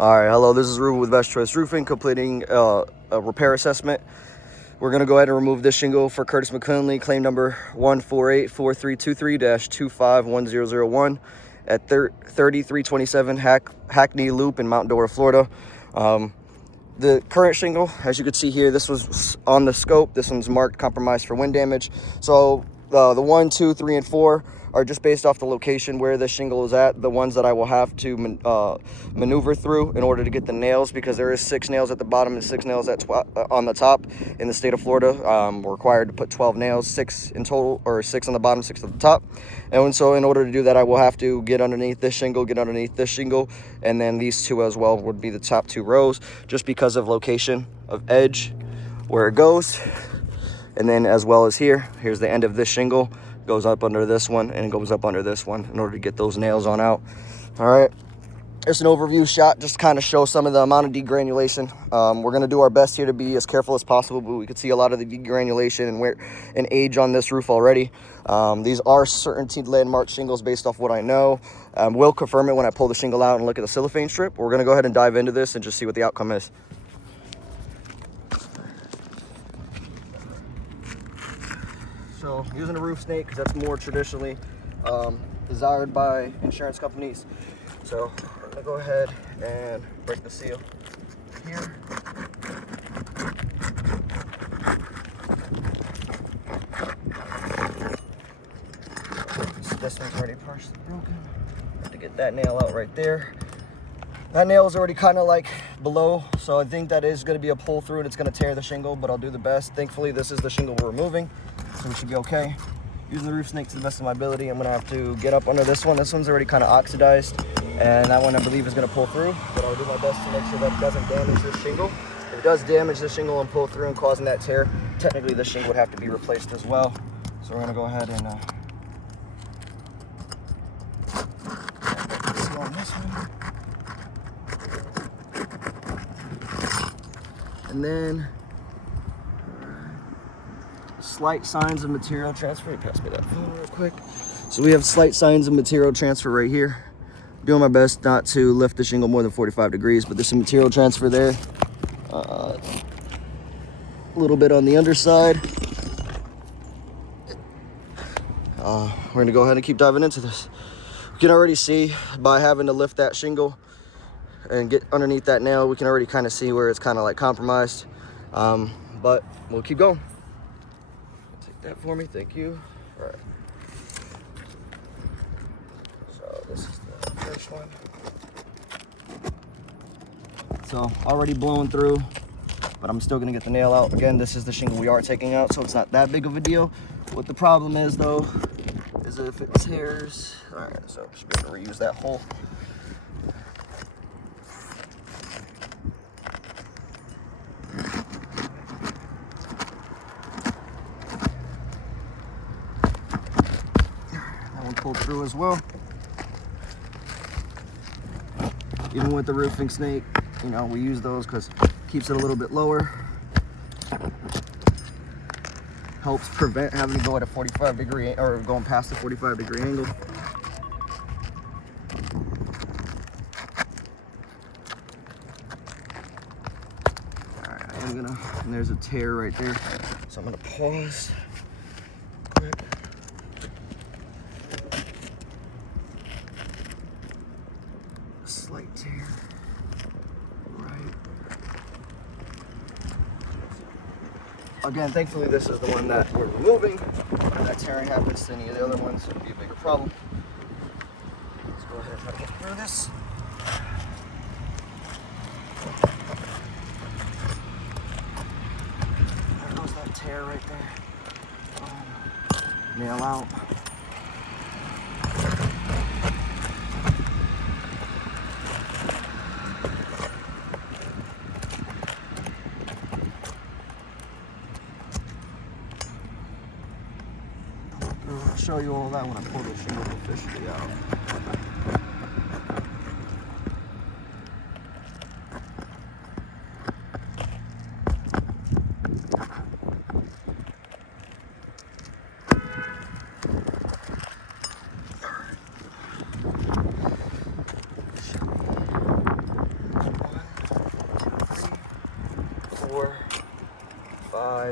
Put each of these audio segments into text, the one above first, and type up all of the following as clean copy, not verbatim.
All right, hello, this is Ruben with Best Choice Roofing, completing a repair assessment. We're going to go ahead and remove this shingle for Curtis McClellenny, claim number 1484323-251001 at 3327 Hackney Loop in Mount Dora, Florida. The current shingle, as you can see here, this was on the scope. This one's marked compromised for wind damage. So the 1, 2, 3, and 4 are just based off the location where the shingle is at. The ones that I will have to maneuver through in order to get the nails, because there is 6 nails at the bottom and 6 nails on the top. In the state of Florida, we're required to put 12 nails, 6 in total, or 6 on the bottom, 6 at the top. And so in order to do that, I will have to get underneath this shingle, and then these 2 as well would be the top 2 rows, just because of location of edge where it goes. And then as well as here's the end of this shingle, goes up under this one and goes up under this one in order to get those nails on out. All right, just an overview shot, just to kind of show some of the amount of degranulation. We're going to do our best here to be as careful as possible, but we could see a lot of the degranulation and wear and age on this roof already. These are certainty landmark shingles based off what I know. We'll confirm it when I pull the shingle out and look at the cellophane strip. We're going to go ahead and dive into this and just see what the outcome is. So using a roof snake, because that's more traditionally desired by insurance companies. So I'm gonna go ahead and break the seal here. This one's already partially broken. Have to get that nail out right there. That nail is already kind of like below, so I think that is going to be a pull through and it's going to tear the shingle, but I'll do the best. Thankfully, this is the shingle we're removing, so we should be okay. Using the roof snake to the best of my ability, I'm going to have to get up under this one. This one's already kind of oxidized, and that one I believe is going to pull through, but I'll do my best to make sure that it doesn't damage this shingle. If it does damage the shingle and pull through and causing that tear, technically this shingle would have to be replaced as well. So we're going to go ahead and seal on this one. And then slight signs of material transfer. Pass me that phone real quick. So we have slight signs of material transfer right here. Doing my best not to lift the shingle more than 45 degrees, but there's some material transfer there. A little bit on the underside. We're gonna go ahead and keep diving into this. You can already see by having to lift that shingle and get underneath that nail, we can already kind of see where it's kind of like compromised, but we'll keep going. Take that for me, thank you. All right, so this is the first one. So already blowing through, but I'm still gonna get the nail out. Again, this is the shingle we are taking out, so it's not that big of a deal. What the problem is though, is if it tears. All right, so just be able to reuse that hole. Pull through as well. Even with the roofing snake, you know, we use those because it keeps it a little bit lower. Helps prevent having to go at a 45 degree or going past the 45 degree angle. All right, and there's a tear right there. So I'm gonna pause quick. Slight tear right. Again, thankfully this is the one that we're removing. If that tearing happens to any of the other ones, it would be a bigger problem. Let's go ahead and try to get through this. There goes that tear right there. Nail out. I'll show you all that when I pull the shingle officially out.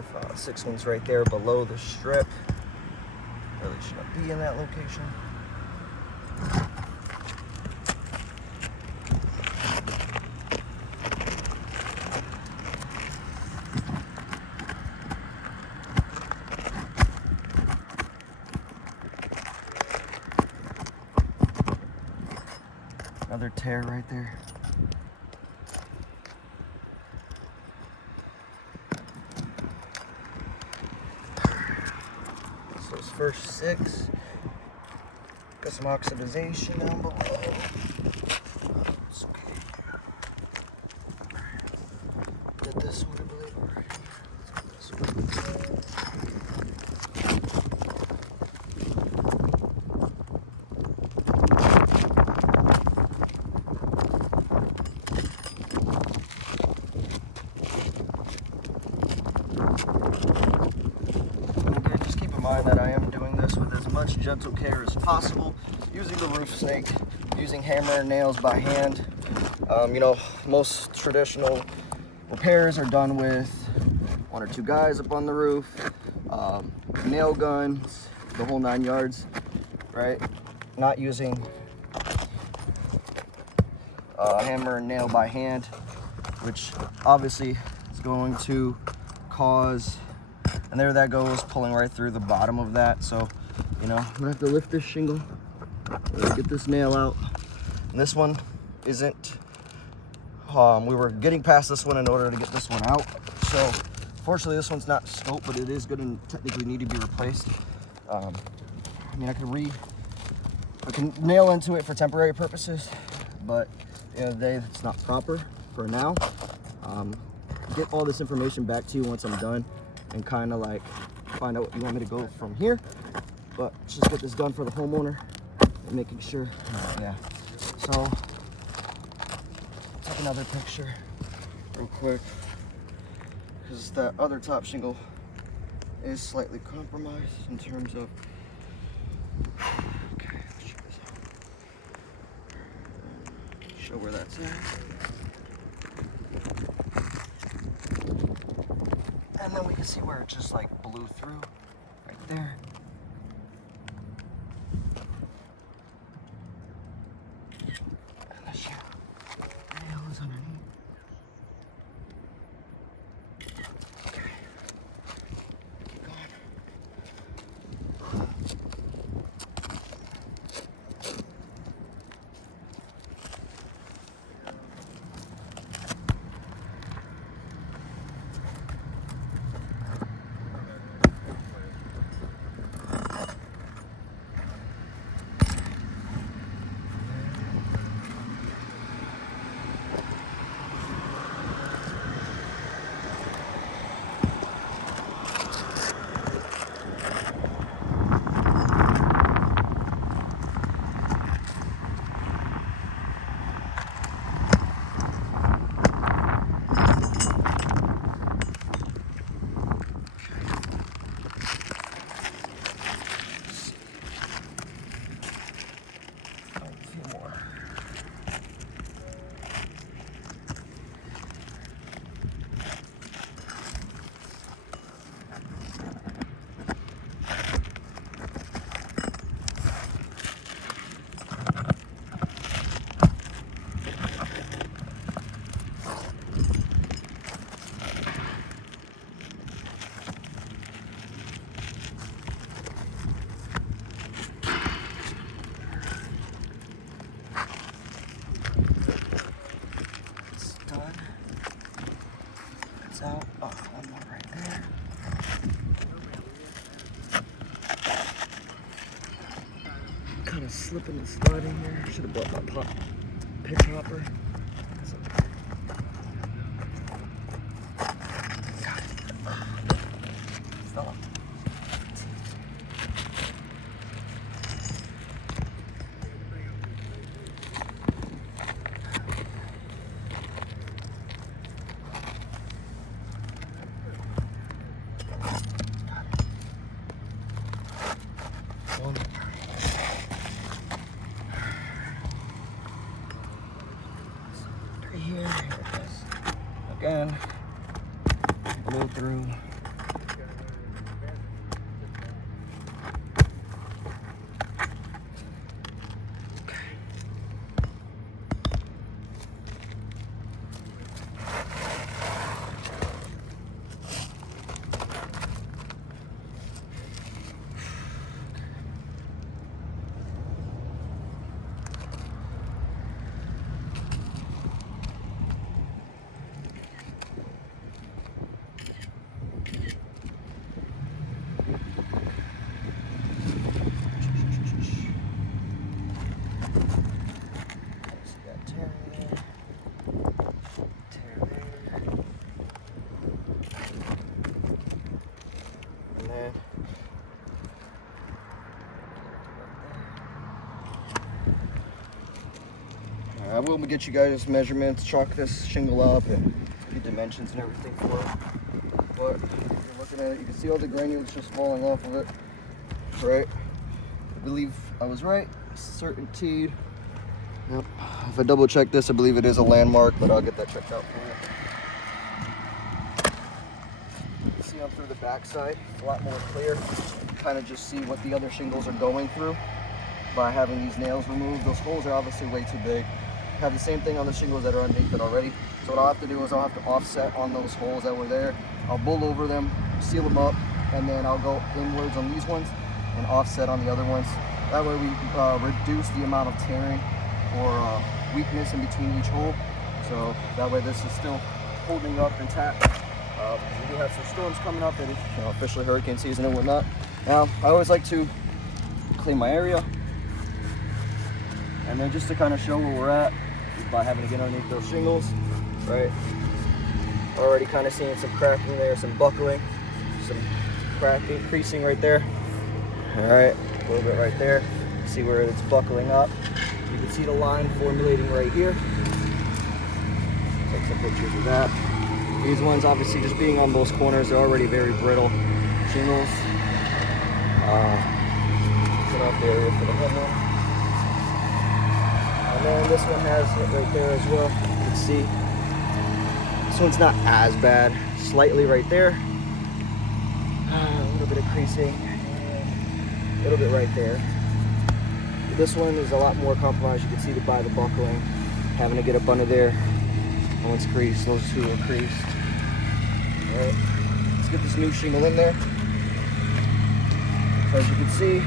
5, 6 ones right there below the strip. Really shouldn't be in that location. Another tear right there. So those first 6. Got some oxidization down below. It's okay. Did this one, I believe, already. Let's get this one. Okay, just keep in mind that I am doing this with as much gentle care as possible, using the roof snake, using hammer and nails by hand. You know, most traditional repairs are done with 1 or 2 guys up on the roof, nail guns, the whole 9 yards, right? Not using hammer and nail by hand, which obviously is going to cause, and there that goes, pulling right through the bottom of that. So, you know, I'm gonna have to lift this shingle, get this nail out. And this one isn't, we were getting past this one in order to get this one out. So, fortunately, this one's not scoped, but it is going to technically need to be replaced. I mean, I can nail into it for temporary purposes, but at the end of the day, it's not proper for now. Get all this information back to you once I'm done, and kind of like find out what you want me to go from here. But let's just get this done for the homeowner and making sure. Yeah. So take another picture real quick, because that other top shingle is slightly compromised in terms of. Okay, let's check this out. Show where that's at. And then we can see where it just like blew through right there. And the nail is underneath. Okay. Keep going. Out. Oh, one more right there. Kind of slipping and sliding here. Should have brought my pitch hopper. God. Fell off. Here it is. Again, blow through. I'm gonna get you guys measurements, chalk this shingle up, and get dimensions and everything for it. But you're looking at it, you can see all the granules just falling off of it, right? I believe I was right, certainty. Yep. If I double check this, I believe it is a landmark, but I'll get that checked out for you. You can see up through the backside, it's a lot more clear. You can kind of just see what the other shingles are going through by having these nails removed. Those holes are obviously way too big. I have the same thing on the shingles that are underneath it already. So what I'll have to do is I'll have to offset on those holes that were there. I'll bull over them, seal them up, and then I'll go inwards on these ones and offset on the other ones. That way we reduce the amount of tearing or weakness in between each hole. So that way this is still holding up intact. We do have some storms coming up, and officially hurricane season and whatnot. Now, I always like to clean my area, and then just to kind of show where we're at by having to get underneath those shingles, right? Already kind of seeing some cracking there, some buckling, some cracking, creasing right there. All right, a little bit right there. See where it's buckling up. You can see the line formulating right here. Take some pictures of that. These ones, obviously, just being on those corners, they're already very brittle shingles. Set off the area for the head one. And then this one has it right there as well. You can see this one's not as bad. Slightly right there. A little bit of creasing. A little bit right there. This one is a lot more compromised. You can see by the buckling, having to get up under there. That one's creased. Those two are creased. All right, let's get this new shingle in there. So as you can see,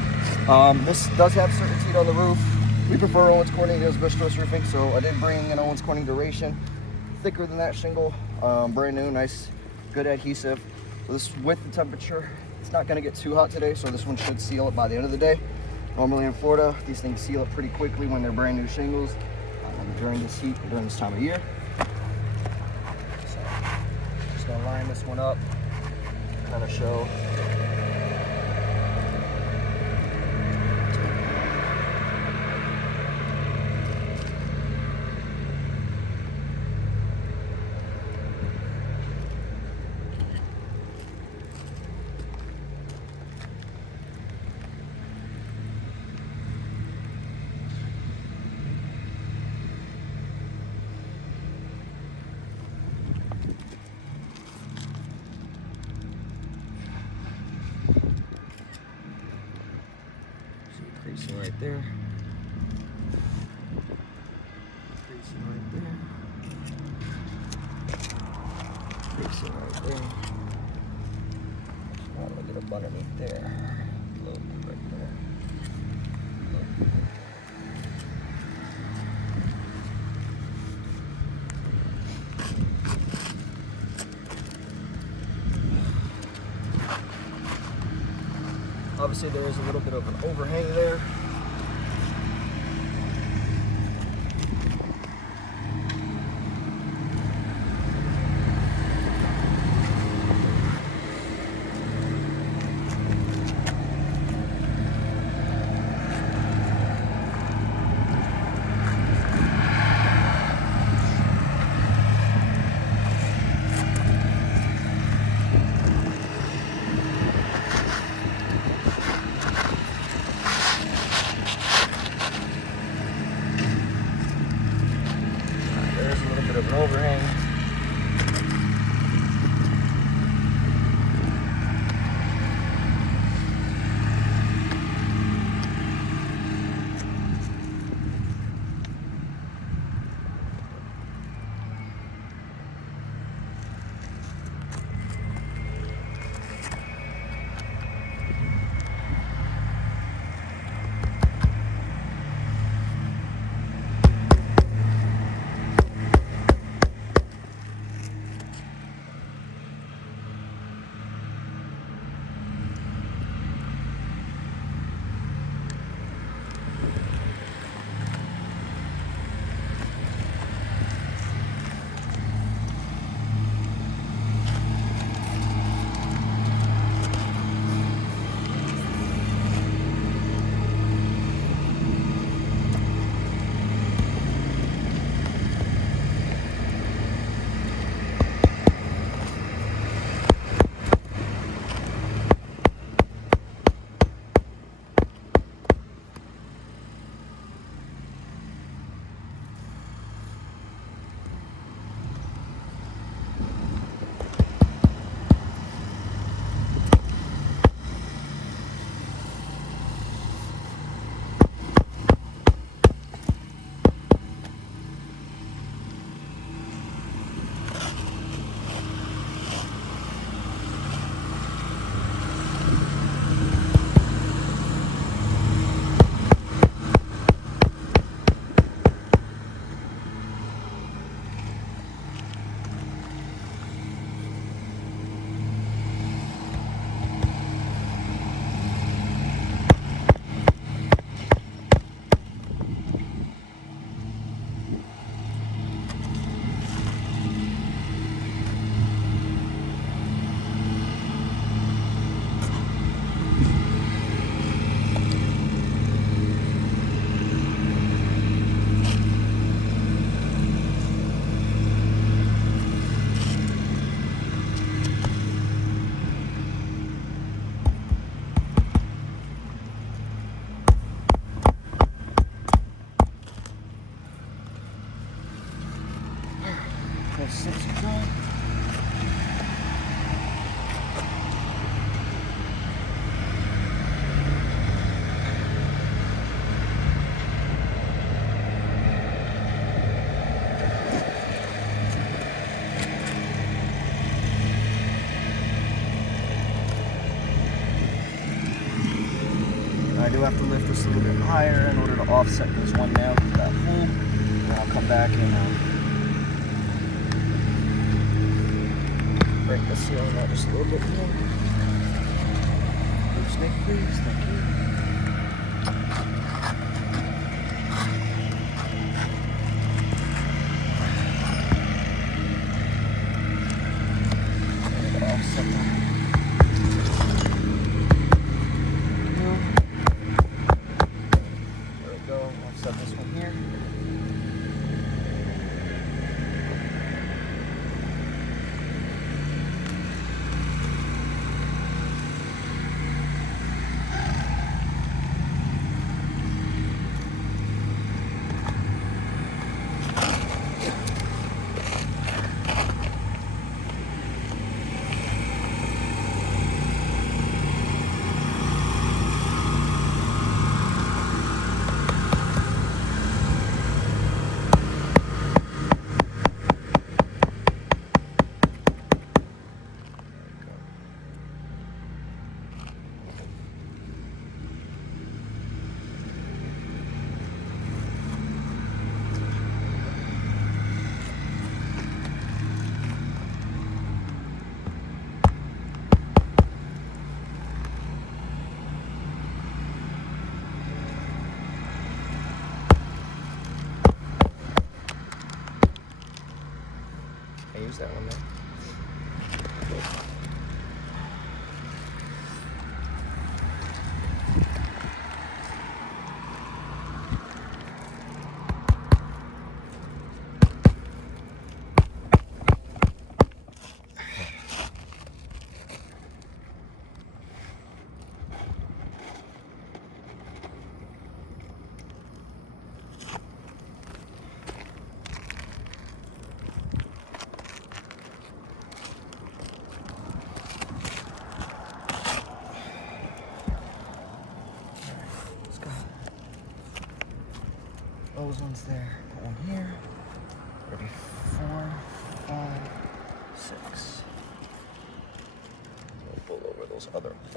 this does have certainty on the roof. We prefer Owens Corning to asbestos roofing, so I did bring an Owens Corning Duration, thicker than that shingle, brand new, nice, good adhesive. So this with the temperature, it's not going to get too hot today, so this one should seal it by the end of the day. Normally in Florida, these things seal up pretty quickly when they're brand new shingles during this heat, during this time of year. So just gonna line this one up, kind of show. Creasing right there. Creasing right there. Creasing right there. Just want to get up underneath there. A little bit right there. A little bit. Obviously, there is a little bit of an overhang there. Of an overhang. till 6 o'clock. I do have to lift this a little bit higher in order to offset this one nail to that hole. And then I'll come back and break the ceiling out just a little bit more. Blue snake, please. Thank you. Offset that. Set this one here. I use that one there. Those ones there. Put one here. 34, 5, 6. We'll pull over those other ones.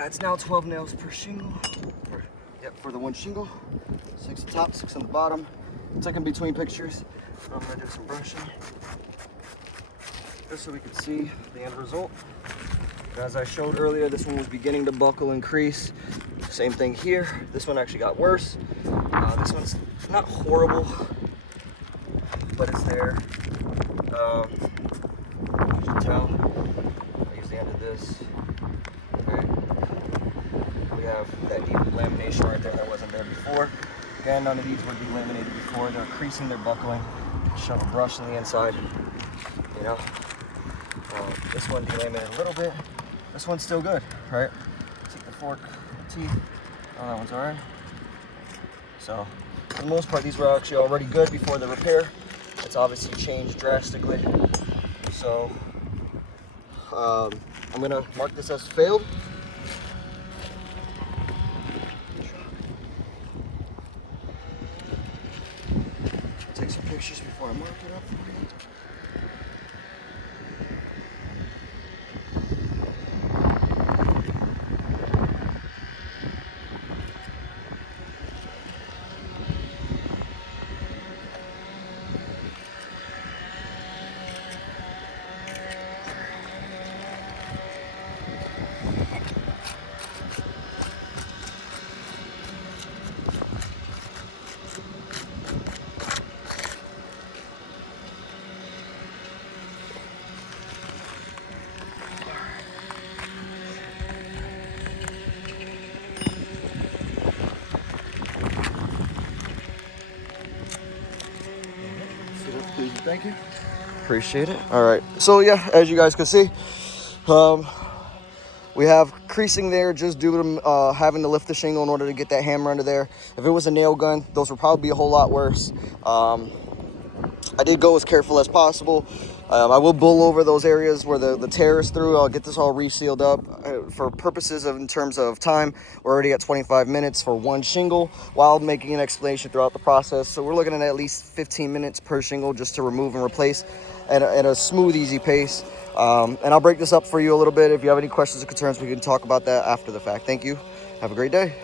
That's now 12 nails per shingle. For the one shingle. 6 on top, 6 on the bottom. Taking between pictures. I'm gonna do some brushing, just so we can see the end result. And as I showed earlier, this one was beginning to buckle and crease. Same thing here. This one actually got worse. This one's not horrible, but it's there. You can tell. I'll use the end of this. Okay. We have that deep lamination right there that wasn't there before. Again, none of these were delaminated before. They're creasing, they're buckling. Shove a brush on the inside. You know. This one delaminated a little bit. This one's still good, right? Take the fork, teeth. Oh, that one's all right. So, for the most part, these were actually already good before the repair. It's obviously changed drastically. So, I'm gonna mark this as failed. Take some pictures before I mark it up for you. Thank you. Appreciate it. All right. So yeah, as you guys can see, we have creasing there just due to having to lift the shingle in order to get that hammer under there. If it was a nail gun, those would probably be a whole lot worse. I did go as careful as possible. I will bull over those areas where the tear is through. I'll get this all resealed up. For purposes of in terms of time, we're already at 25 minutes for one shingle while making an explanation throughout the process. So we're looking at least 15 minutes per shingle just to remove and replace at a smooth, easy pace. And I'll break this up for you a little bit. If you have any questions or concerns, we can talk about that after the fact. Thank you. Have a great day.